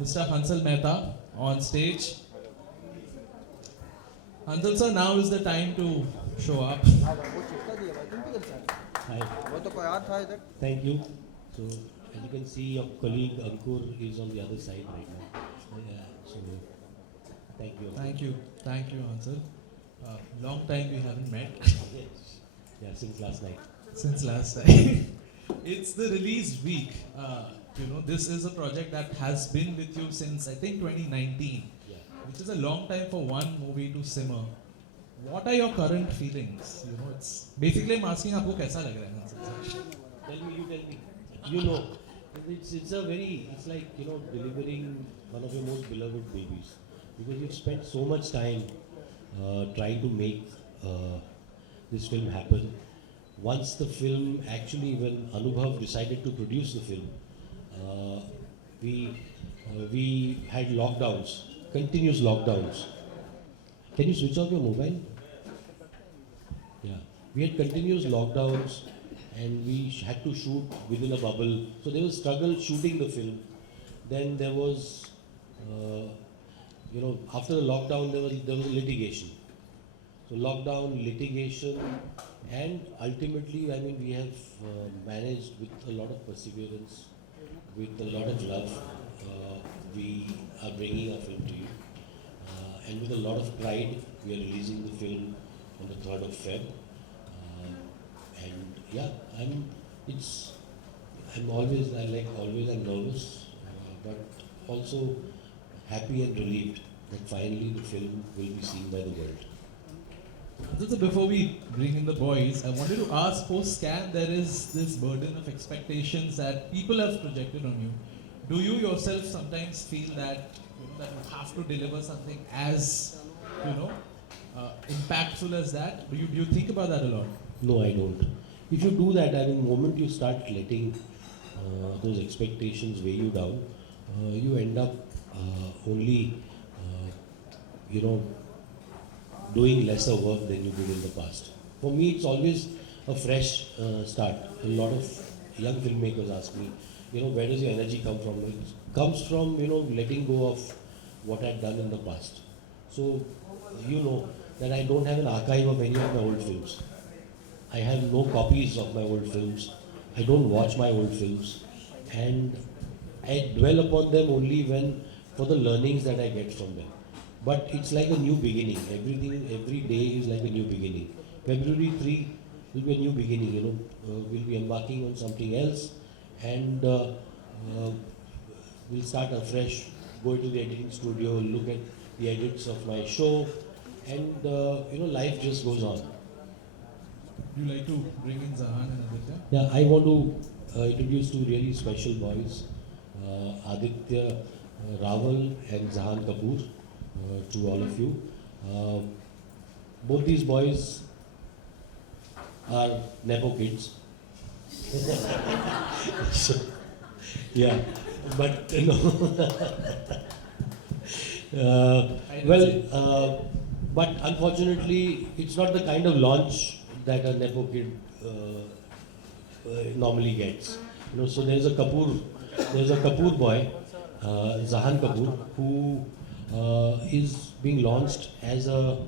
Mr. Hansal Mehta on stage. Hansal sir, now is the time to show up. Hi. Thank you. So, as you can see, your colleague Ankur is on the other side right now. So, thank you. Thank you, Hansal. Long time we haven't met. Yes. Yeah, since last night. Since last time. It's the release week. This is a project that has been with you since I think 2019, Yeah. which is a long time for one movie to simmer. What are your current feelings? It's basically I'm asking आपको कैसा लग रहा है Hansal sir? Tell me, you tell me. You know, it's like, delivering one of your most beloved babies. Because you've spent so much time trying to make this film happen. Once the film, actually, when Anubhav decided to produce the film, uh, we had lockdowns, continuous lockdowns. Can you switch off your mobile? Yeah. We had continuous lockdowns and we had to shoot within a bubble. So there was struggle shooting the film. Then there was, after the lockdown, there was litigation. So lockdown, litigation, and ultimately, we have managed with a lot of perseverance, with a lot of love. We are bringing our film to you, and with a lot of pride, we are releasing the film on the 3rd of Feb. And yeah, I'm always I'm nervous, but also happy and relieved that finally the film will be seen by the world. So before we bring in the boys, I wanted to ask, post-scan, there is this burden of expectations that people have projected on you. Do you yourself sometimes feel that that you have to deliver something as impactful as that? Do you think about that a lot? No, I don't. If you do that, the moment you start letting those expectations weigh you down, you end up only, doing lesser work than you did in the past. For me, it's always a fresh start. A lot of young filmmakers ask me, where does your energy come from? It comes from, letting go of what I've done in the past. So, that I don't have an archive of any of my old films. I have no copies of my old films. I don't watch my old films. And I dwell upon them only for the learnings that I get from them. But it's like a new beginning. Every day is like a new beginning. February 3 will be a new beginning, we'll be embarking on something else and we'll start afresh, go into the editing studio, look at the edits of my show and, life just goes on. You like to bring in Zahan and Aaditya? Yeah, I want to introduce two really special boys, Aaditya, Rawal and Zahan Kapoor, to all of you. Both these boys are Nepo kids. So, yeah, but but unfortunately, it's not the kind of launch that a Nepo kid normally gets. So there's a Kapoor boy, Zahan Kapoor, who is being launched as a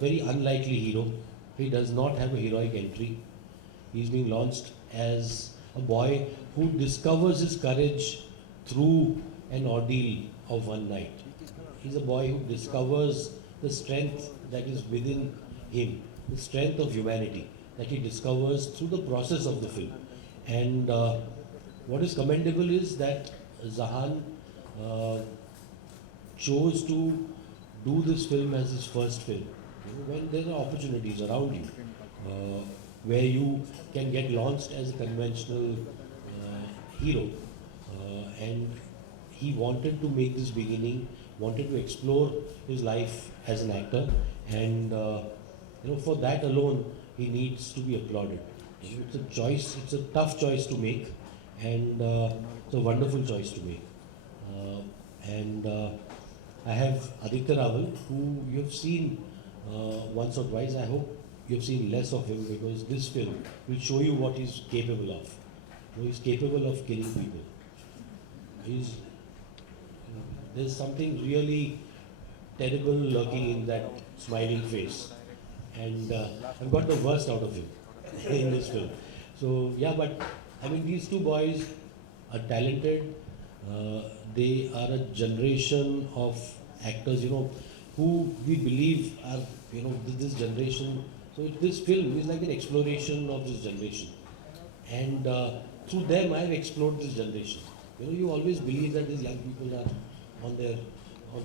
very unlikely hero. He does not have a heroic entry. He's being launched as a boy who discovers his courage through an ordeal of one night. He's a boy who discovers the strength that is within him, the strength of humanity that he discovers through the process of the film. And what is commendable is that Zahan chose to do this film as his first film. When there are opportunities around you where you can get launched as a conventional hero, and he wanted to make this beginning, wanted to explore his life as an actor, and for that alone he needs to be applauded. It's a choice, it's a tough choice to make, and it's a wonderful choice to make. And I have Aditya Rawal, who you have seen once or twice. I hope you have seen less of him because this film will show you what he's capable of. He's capable of killing people. There's something really terrible lurking in that smiling face. And I've got the worst out of him in this film. So yeah, but I mean, these two boys are talented. They are a generation of actors, who we believe are, this generation. So this film is like an exploration of this generation. And through them, I've explored this generation. You always believe that these young people are on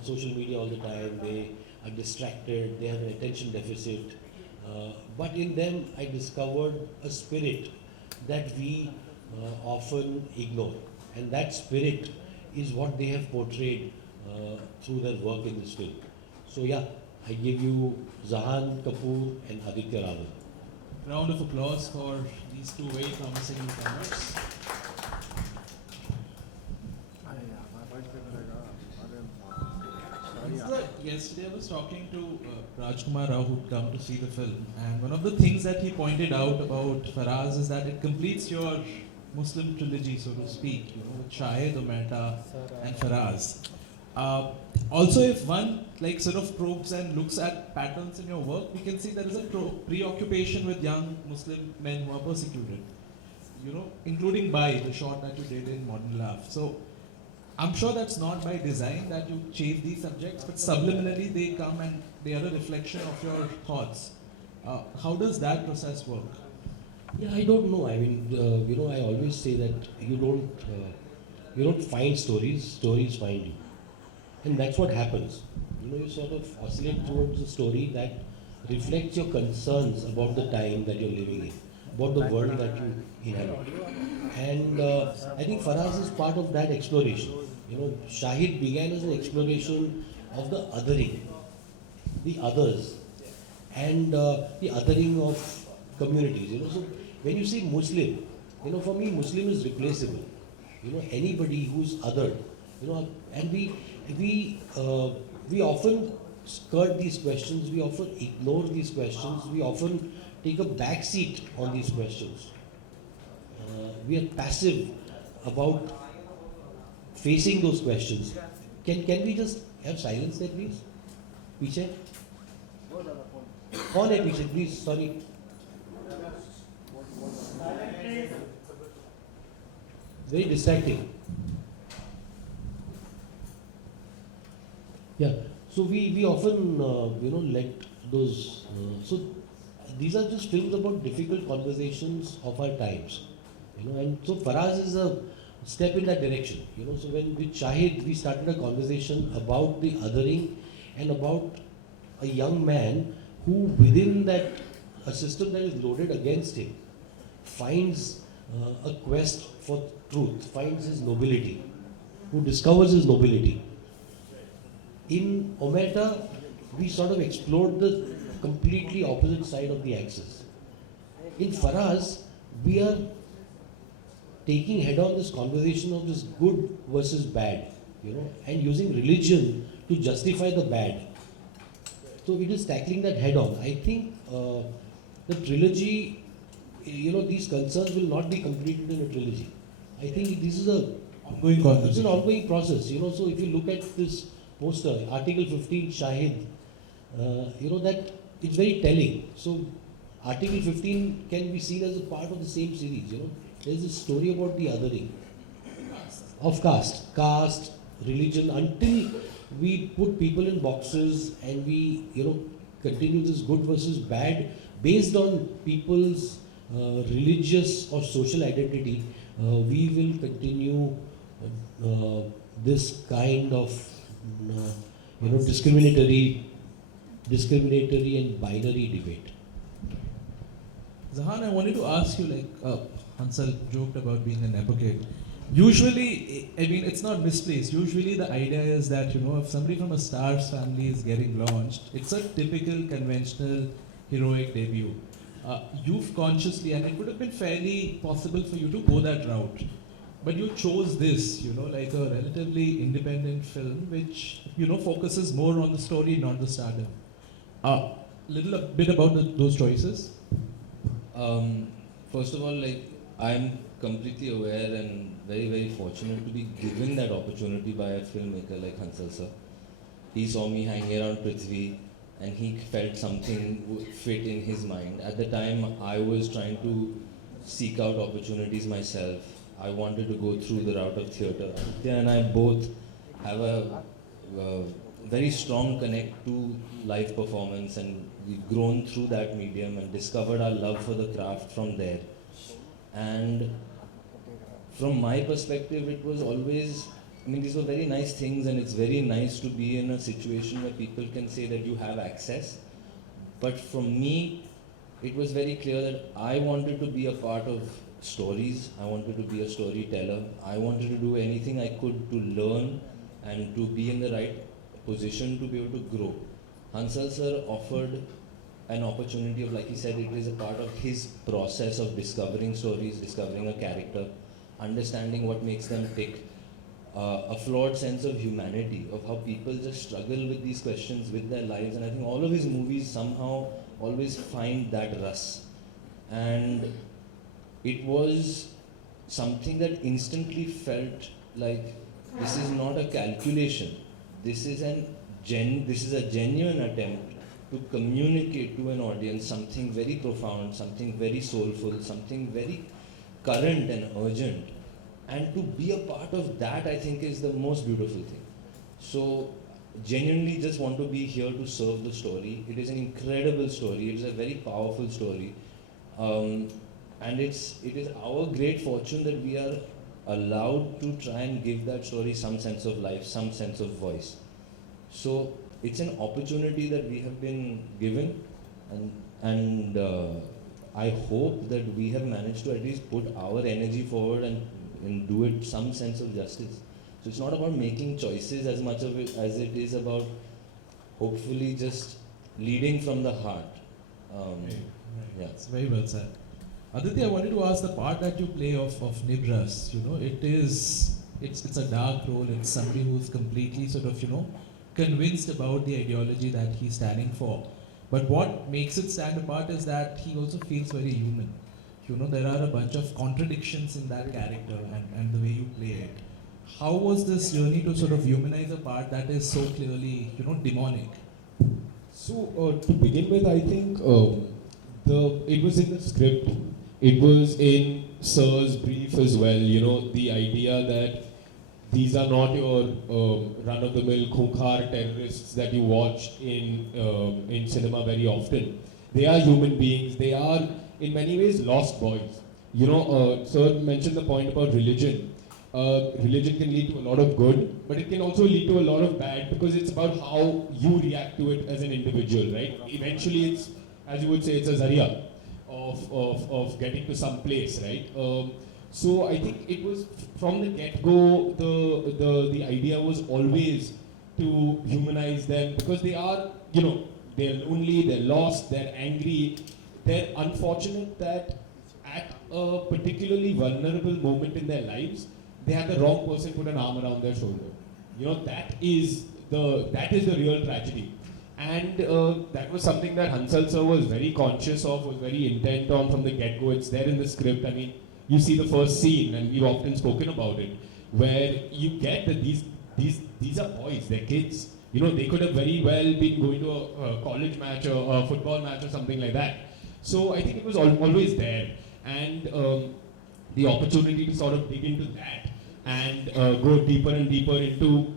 social media all the time. They are distracted. They have an attention deficit. But in them, I discovered a spirit that we often ignore. And that spirit is what they have portrayed through their work in this film. So yeah, I give you Zahan, Kapoor and Aditya Rawal. Round of applause for these two very promising newcomers. Yesterday I was talking to Rajkumar Rao, who'd come to see the film, and one of the things that he pointed out about Faraz is that it completes your Muslim trilogy, so to speak, with Shahid, Mehta and Faraz. Also, if one sort of probes and looks at patterns in your work, we can see there is a preoccupation with young Muslim men who are persecuted, including Bai, the shot that you did in Modern Laugh. So I'm sure that's not by design that you chase these subjects, but subliminally they come and they are a reflection of your thoughts. How does that process work? Yeah, I don't know. I mean, I always say that you don't find stories; stories find you, and that's what happens. You sort of oscillate towards a story that reflects your concerns about the time that you're living in, about the world that you inhabit. And I think Faraz is part of that exploration. Shahid began as an exploration of the othering, the others, and the othering of communities. So when you say Muslim, for me Muslim is replaceable. Anybody who's othered. And we often skirt these questions. We often ignore these questions. We often take a back seat on these questions. We are passive about facing those questions. Can we just have silence there, please? Piche? कौन है पीछे? Please, sorry. Very distracting. Yeah. So we often let those. So these are just films about difficult conversations of our times. And so Faraz is a step in that direction. So when with Shahid we started a conversation about the othering and about a young man who within that a system that is loaded against him finds a quest for truth, finds his nobility, who discovers his nobility. In Mehta, we sort of explored the completely opposite side of the axis. In Faraz, we are taking head on this conversation of this good versus bad, and using religion to justify the bad. So it is tackling that head on. I think the trilogy, these concerns will not be completed in a trilogy. I think this is an ongoing process. So if you look at this poster, Article 15, Shahid, that it's very telling. So Article 15 can be seen as a part of the same series. There's a story about the othering of caste, religion, until we put people in boxes and we, continue this good versus bad based on people's religious or social identity. We will continue this kind of, discriminatory and binary debate. Zahan, I wanted to ask you, Hansal joked about being an advocate. Usually, I mean, it's not misplaced. Usually the idea is that, if somebody from a star's family is getting launched, it's a typical conventional heroic debut. You've consciously, and it would have been fairly possible for you to go that route, but you chose this, like a relatively independent film, which, focuses more on the story, not the stardom. A bit about those choices. First of all, I'm completely aware and very, very fortunate to be given that opportunity by a filmmaker like Hansal sir. He saw me hanging around Prithvi and he felt something fit in his mind. At the time, I was trying to seek out opportunities myself. I wanted to go through the route of theatre. Aaditya and I both have a very strong connect to live performance, and we've grown through that medium and discovered our love for the craft from there. And from my perspective, it was always, I mean, these were very nice things, and it's very nice to be in a situation where people can say that you have access. But from me, it was very clear that I wanted to be a part of stories. I wanted to be a storyteller. I wanted to do anything I could to learn and to be in the right position to be able to grow. Hansal sir offered an opportunity of, like he said, it is a part of his process of discovering stories, discovering a character, understanding what makes them tick, a flawed sense of humanity, of how people just struggle with these questions with their lives. And I think all of his movies somehow always find that rust. And it was something that instantly felt like this is not a calculation. This is a genuine attempt to communicate to an audience something very profound, something very soulful, something very current and urgent. And to be a part of that, I think, is the most beautiful thing. So, genuinely just want to be here to serve the story. It is an incredible story. It is a very powerful story. And it is our great fortune that we are allowed to try and give that story some sense of life, some sense of voice. So it's an opportunity that we have been given, and I hope that we have managed to at least put our energy forward and do it some sense of justice. So it's not about making choices as much of it as it is about hopefully just leading from the heart. Right. Yeah. It's very well said. Aditya, I wanted to ask the part that you play of Nibras. It's a dark role. It's somebody who's completely sort of convinced about the ideology that he's standing for. But what makes it stand apart is that he also feels very human. There are a bunch of contradictions in that character and the way you play it. How was this journey to sort of humanize a part that is so clearly, demonic? So to begin with, I think it was in the script. It was in Sir's brief as well. The idea that these are not your run-of-the-mill Khunkar terrorists that you watch in cinema very often. They are human beings. They are, in many ways, lost boys. Sir mentioned the point about religion. Religion can lead to a lot of good, but it can also lead to a lot of bad, because it's about how you react to it as an individual, right? Eventually, it's, as you would say, it's a zaria of getting to some place, right? So I think it was from the get-go, the idea was always to humanize them, because they are, they're lonely, they're lost, they're angry, they're unfortunate that at a particularly vulnerable moment in their lives, they had the wrong person put an arm around their shoulder. That is the real tragedy. And that was something that Hansal sir was very conscious of, was very intent on from the get-go. It's there in the script. I mean, you see the first scene, and we've often spoken about it, where you get that these are boys, they're kids. They could have very well been going to a college match or a football match or something like that. So I think it was always there. And the opportunity to sort of dig into that and go deeper and deeper into,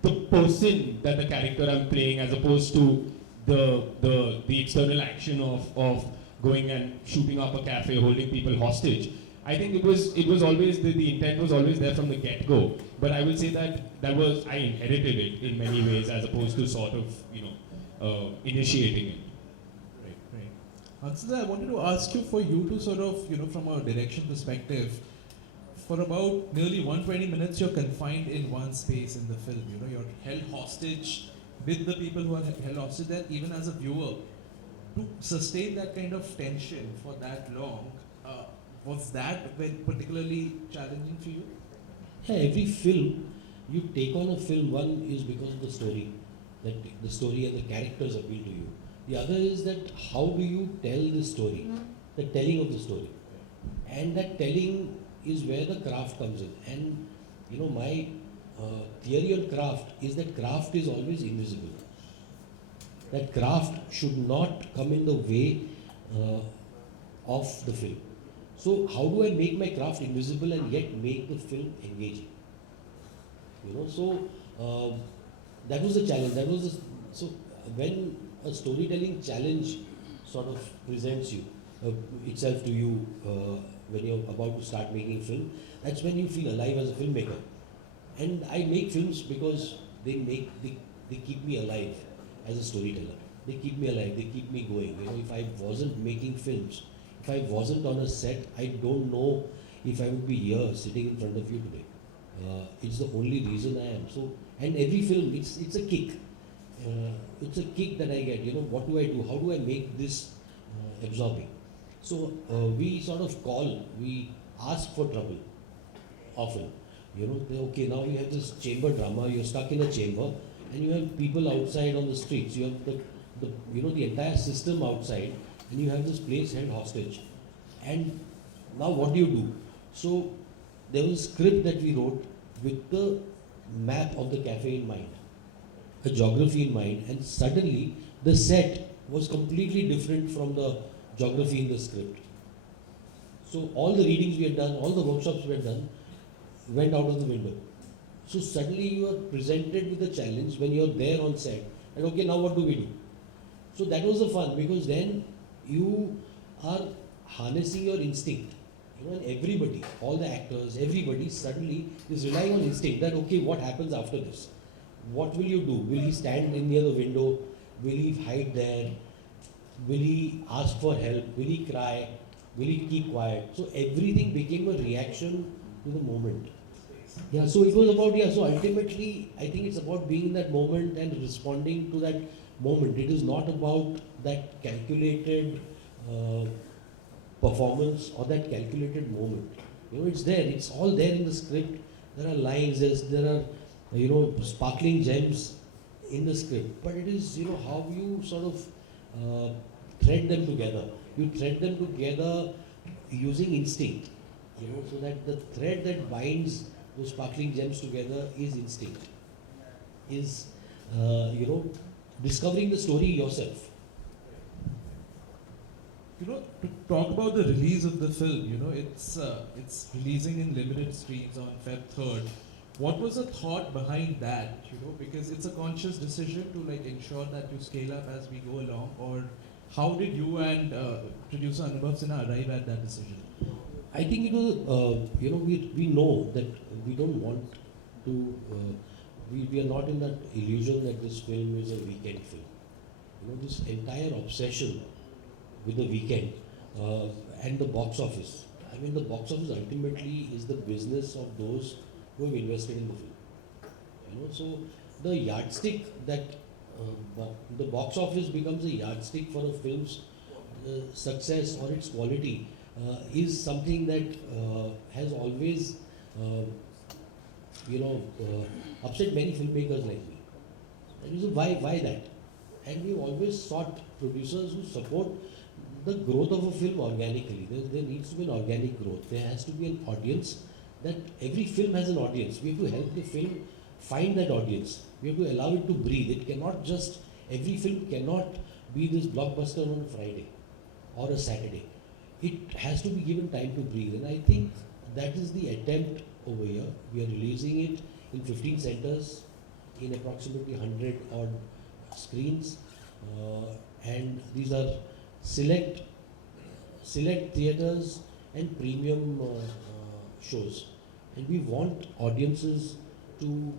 the person that the character I'm playing, as opposed to the external action of going and shooting up a cafe, holding people hostage. I think it was always the intent was always there from the get-go. But I will say that I inherited it in many ways, as opposed to sort of initiating it. Right. Hansal, I wanted to ask you, for you to sort of from a direction perspective, for about nearly 120 minutes you're confined in one space in the film. You're held hostage with the people who are held hostage there, even as a viewer. To sustain that kind of tension for that long, was that particularly challenging for you? Yeah, every film, you take on a film, one is because of the story, that the story and the characters appeal to you. The other is that how do you tell the story, the telling of the story. And that telling is where the craft comes in. And my theory on craft is that craft is always invisible. That craft should not come in the way of the film. So how do I make my craft invisible and yet make the film engaging? That was the challenge. So when a storytelling challenge sort of presents itself to you when you're about to start making film, that's when you feel alive as a filmmaker. And I make films because they keep me alive as a storyteller. They keep me alive. They keep me going. If I wasn't making films, if I wasn't on a set, I don't know if I would be here sitting in front of you today. It's the only reason I am. So, and every film, it's a kick. It's a kick that I get. What do I do? How do I make this absorbing? So we ask for trouble often. Okay, now you have this chamber drama. You're stuck in a chamber, and you have people outside on the streets. You have the entire system outside, and you have this place held hostage. And now what do? So there was a script that we wrote with the map of the cafe in mind, a geography in mind, and suddenly the set was completely different from the geography in the script. So all the readings we had done, all the workshops we had done, went out of the window. So suddenly you are presented with a challenge when you are there on set, and okay, now what do we do? So that was the fun, because then you are harnessing your instinct. And everybody, all the actors, everybody suddenly is relying on instinct that, okay, what happens after this? What will you do? Will he stand near the window? Will he hide there? Will he ask for help? Will he cry? Will he keep quiet? So everything became a reaction to the moment. Yeah, so it was about, so ultimately, I think it's about being in that moment and responding to that moment. It is not about that calculated performance or that calculated moment. It's there, it's all there in the script. There are lines, there are, sparkling gems in the script. But it is, how you sort of thread them together. You thread them together using instinct. So that the thread that binds those sparkling gems together is instinct. Is, discovering the story yourself. To talk about the release of the film, it's releasing in limited screens on Feb 3rd. What was the thought behind that? Because it's a conscious decision to ensure that you scale up as we go along, or how did you and producer Anubhav Sinha arrive at that decision? I think it was, we know that we don't want to, we are not in that illusion that this film is a weekend film. This entire obsession with the weekend and the box office. I mean, the box office ultimately is the business of those who have invested in the film. So the yardstick that the box office becomes a yardstick for a film's success or its quality is something that has always, upset many filmmakers like me. And you say, why that? And we've always sought producers who support the growth of a film organically. There needs to be an organic growth. There has to be an audience. That every film has an audience. We have to help the film find that audience. We have to allow it to breathe. It cannot just, every film cannot be this blockbuster on a Friday or a Saturday. It has to be given time to breathe. And I think that is the attempt over here. We are releasing it in 15 centers in approximately 100 odd screens. And these are select theaters and premium shows. And we want audiences to,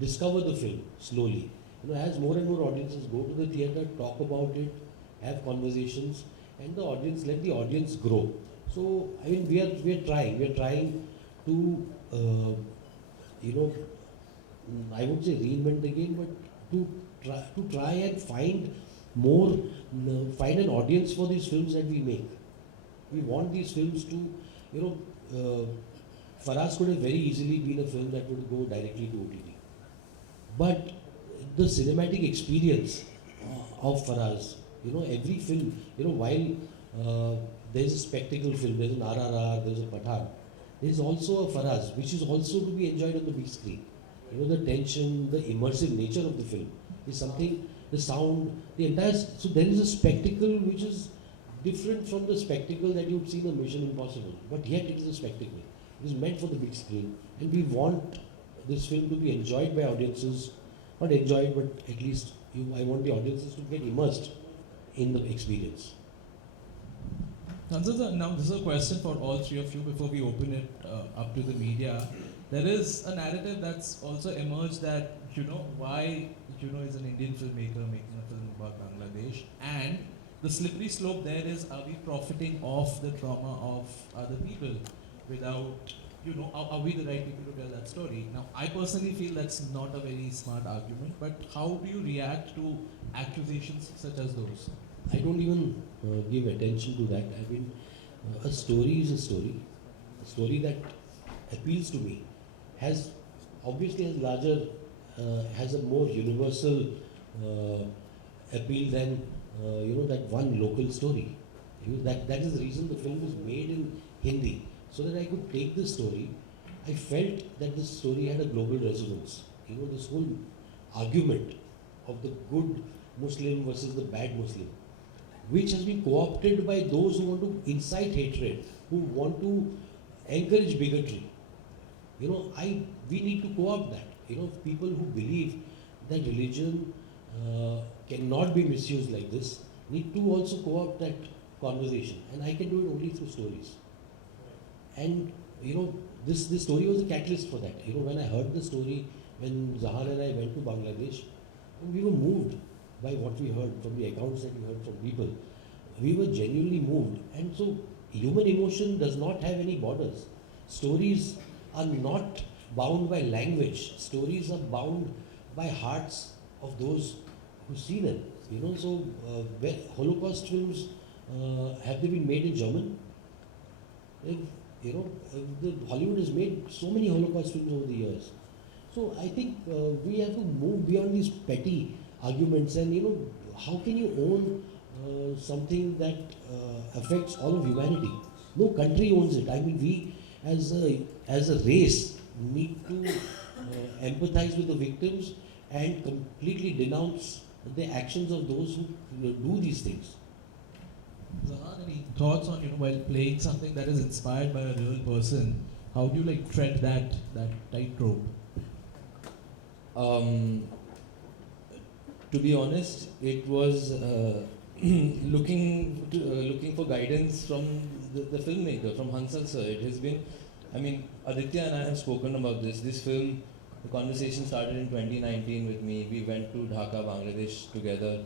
discover the film slowly. As more and more audiences go to the theater, talk about it, have conversations, and let the audience grow. So, I mean, we are trying to, I would say reinvent the game, but to try and find an audience for these films that we make. We want these films to, Faraz could have very easily been a film that would go directly to OTT. But the cinematic experience of Faraz, every film, while there's a spectacle film, there's an RRR, there's a Pathan. There's also a Faraz, which is also to be enjoyed on the big screen. You know, the tension, the immersive nature of the film is something, the sound, the entire, so there is a spectacle which is different from the spectacle that you've seen in Mission Impossible. But yet it is a spectacle. It is meant for the big screen. And we want this film to be enjoyed by audiences, not enjoyed, but at least I want the audiences to get immersed in the experience. Hansal, now this is a question for all three of you before we open it up to the media. There is a narrative that's also emerged that, why, is an Indian filmmaker making a film about Bangladesh, and the slippery slope there is, are we profiting off the trauma of other people without, are we the right people to tell that story? Now, I personally feel that's not a very smart argument, but how do you react to accusations such as those? I don't even give attention to that. I mean, a story is a story. A story that appeals to me obviously has larger, has a more universal appeal than that one local story. That is the reason the film was made in Hindi, so that I could take this story. I felt that this story had a global resonance. This whole argument of the good Muslim versus the bad Muslim, which has been co-opted by those who want to incite hatred, who want to encourage bigotry. We need to co-opt that. People who believe that religion cannot be misused like this need to also co-opt that conversation. And I can do it only through stories. And this story was a catalyst for that. When I heard the story, when Zahan and I went to Bangladesh, we were moved by what we heard from the accounts that we heard from people. We were genuinely moved. And so human emotion does not have any borders. Stories are not bound by language. Stories are bound by hearts of those who see them. So Holocaust films, have they been made in German? Hollywood has made so many Holocaust films over the years. So I think we have to move beyond these petty arguments, and how can you own something that affects all of humanity? No country owns it. I mean, we as a race need to empathize with the victims and completely denounce the actions of those who do these things. Zahan, any thoughts on, while playing something that is inspired by a real person, how do you tread that tightrope? To be honest, it was looking for guidance from the filmmaker, from Hansal sir. It has been, Aditya and I have spoken about this. This film, the conversation started in 2019 with me. We went to Dhaka, Bangladesh together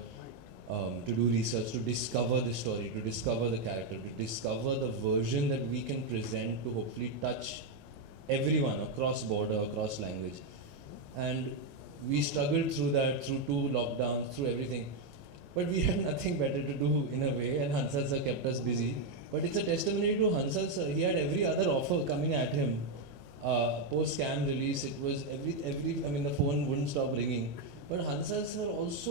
to do research, to discover the story, to discover the character, to discover the version that we can present to hopefully touch everyone across border, across language. And we struggled through that, through 2 lockdowns, through everything. But we had nothing better to do in a way, and Hansal sir kept us busy. But it's a testimony to Hansal sir. He had every other offer coming at him. Post-scam release, it was the phone wouldn't stop ringing. But Hansal sir also